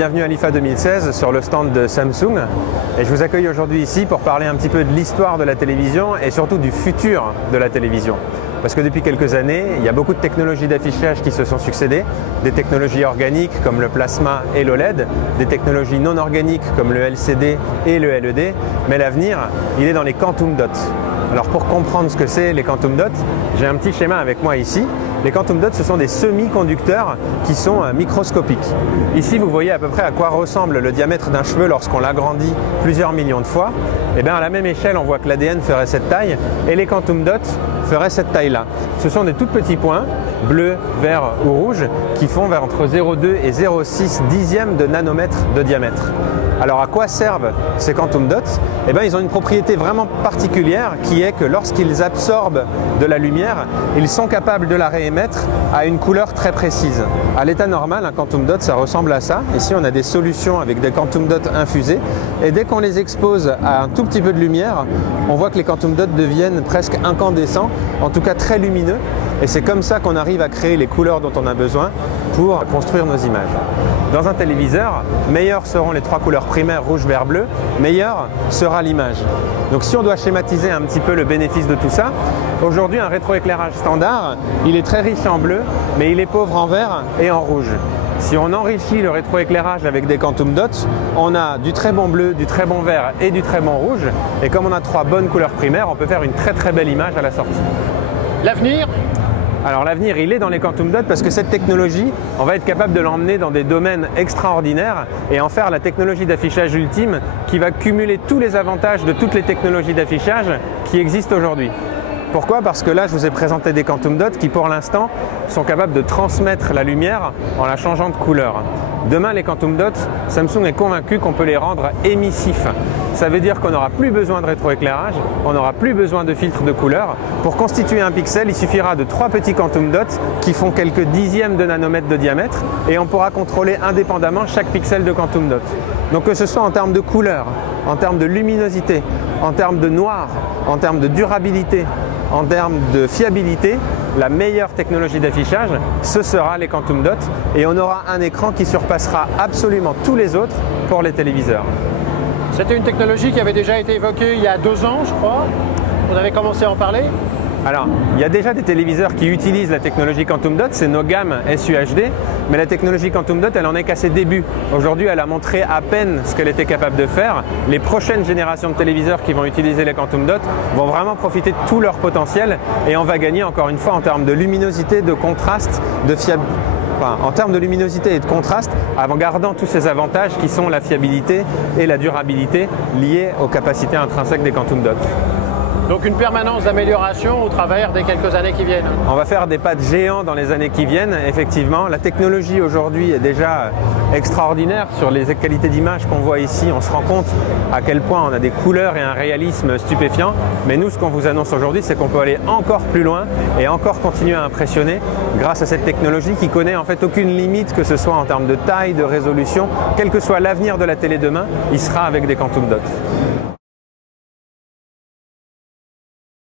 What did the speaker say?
Bienvenue à l'IFA 2016 sur le stand de Samsung et je vous accueille aujourd'hui ici pour parler un petit peu de l'histoire de la télévision et surtout du futur de la télévision. Parce que depuis quelques années, il y a beaucoup de technologies d'affichage qui se sont succédées, des technologies organiques comme le plasma et l'OLED, des technologies non organiques comme le LCD et le LED, mais l'avenir, il est dans les quantum dots. Alors pour comprendre ce que c'est les quantum dots, j'ai un petit schéma avec moi ici. Les quantum dots, ce sont des semi-conducteurs qui sont microscopiques. Ici, vous voyez à peu près à quoi ressemble le diamètre d'un cheveu lorsqu'on l'agrandit plusieurs millions de fois. Et bien à la même échelle, on voit que l'ADN ferait cette taille et les quantum dots feraient cette taille-là. Ce sont des tout petits points, bleus, verts ou rouges, qui font vers entre 0,2 et 0,6 dixièmes de nanomètre de diamètre. Alors à quoi servent ces quantum dots? Eh bien, ils ont une propriété vraiment particulière qui est que lorsqu'ils absorbent de la lumière, ils sont capables de la réémettre à une couleur très précise. À l'état normal, un quantum dot, ça ressemble à ça. Ici, on a des solutions avec des quantum dots infusés. Et dès qu'on les expose à un tout petit peu de lumière, on voit que les quantum dots deviennent presque incandescents, en tout cas très lumineux. Et c'est comme ça qu'on arrive à créer les couleurs dont on a besoin pour construire nos images. Dans un téléviseur, meilleures seront les trois couleurs primaires rouge, vert, bleu, meilleure sera l'image. Donc si on doit schématiser un petit peu le bénéfice de tout ça, aujourd'hui un rétroéclairage standard, il est très riche en bleu, mais il est pauvre en vert et en rouge. Si on enrichit le rétroéclairage avec des quantum dots, on a du très bon bleu, du très bon vert et du très bon rouge. Et comme on a trois bonnes couleurs primaires, on peut faire une très très belle image à la sortie. L'avenir ? Alors l'avenir, il est dans les quantum dots parce que cette technologie, on va être capable de l'emmener dans des domaines extraordinaires et en faire la technologie d'affichage ultime qui va cumuler tous les avantages de toutes les technologies d'affichage qui existent aujourd'hui. Pourquoi? Parce que là, je vous ai présenté des quantum dots qui, pour l'instant, sont capables de transmettre la lumière en la changeant de couleur. Demain, les quantum dots, Samsung est convaincu qu'on peut les rendre émissifs. Ça veut dire qu'on n'aura plus besoin de rétroéclairage, on n'aura plus besoin de filtre de couleur. Pour constituer un pixel, il suffira de 3 petits quantum dots qui font quelques dixièmes de nanomètres de diamètre et on pourra contrôler indépendamment chaque pixel de quantum dot. Donc que ce soit en termes de couleur, en termes de luminosité, en termes de noir, en termes de durabilité, en termes de fiabilité, la meilleure technologie d'affichage, ce sera les quantum dots et on aura un écran qui surpassera absolument tous les autres pour les téléviseurs. C'était une technologie qui avait déjà été évoquée il y a 2 ans, je crois. On avait commencé à en parler. Alors, il y a déjà des téléviseurs qui utilisent la technologie quantum dot, c'est nos gammes SUHD, mais la technologie quantum dot, elle en est qu'à ses débuts. Aujourd'hui, elle a montré à peine ce qu'elle était capable de faire. Les prochaines générations de téléviseurs qui vont utiliser les quantum dot vont vraiment profiter de tout leur potentiel et on va gagner encore une fois en termes de luminosité, de contraste, de fiabilité. En termes de luminosité et de contraste, en gardant tous ces avantages qui sont la fiabilité et la durabilité liées aux capacités intrinsèques des quantum dots. Donc une permanence d'amélioration au travers des quelques années qui viennent. On va faire des pas de géants dans les années qui viennent, effectivement. La technologie aujourd'hui est déjà extraordinaire sur les qualités d'image qu'on voit ici. On se rend compte à quel point on a des couleurs et un réalisme stupéfiant. Mais nous, ce qu'on vous annonce aujourd'hui, c'est qu'on peut aller encore plus loin et encore continuer à impressionner grâce à cette technologie qui connaît en fait aucune limite, que ce soit en termes de taille, de résolution. Quel que soit l'avenir de la télé demain, il sera avec des quantum dots.